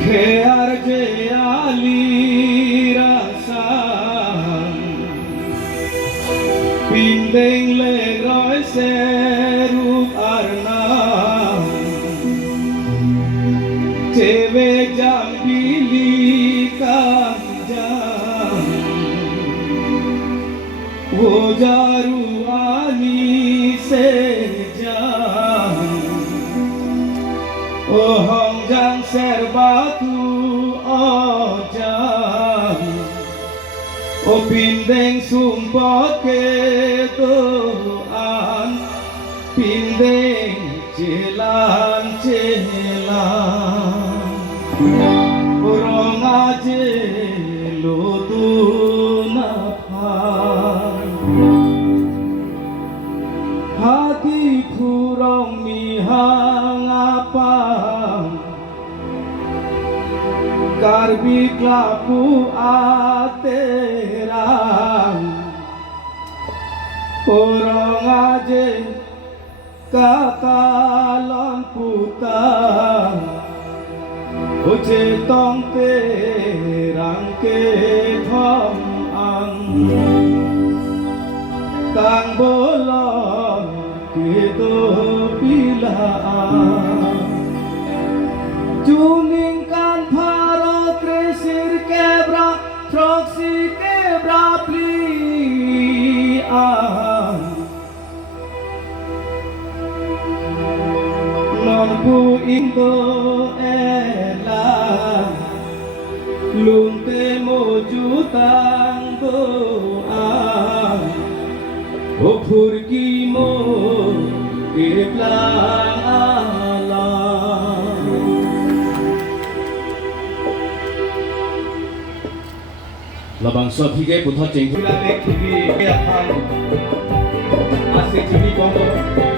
Khear je ali rasa Pindeng le roi serut arna Cewe jam pilih jam Wo jaru ani sejam Oh hong jang serbatu ojang Oh pindeng sumpah ketuan Pindeng celan-celan Orang aje lutu napan Hati purong mihang apang Karbi klapu aterang Orang aje katalon putang Oje tong terang ke thom ang Tang bolong kita pilaan Juningkan paro kresir kebra Troksi kebra plian Non bu indo elang Lunte mojutang doang Opur kimo keplang alam Labang so thige puthot jeng phila lek thibi ya phang ase thibi bongo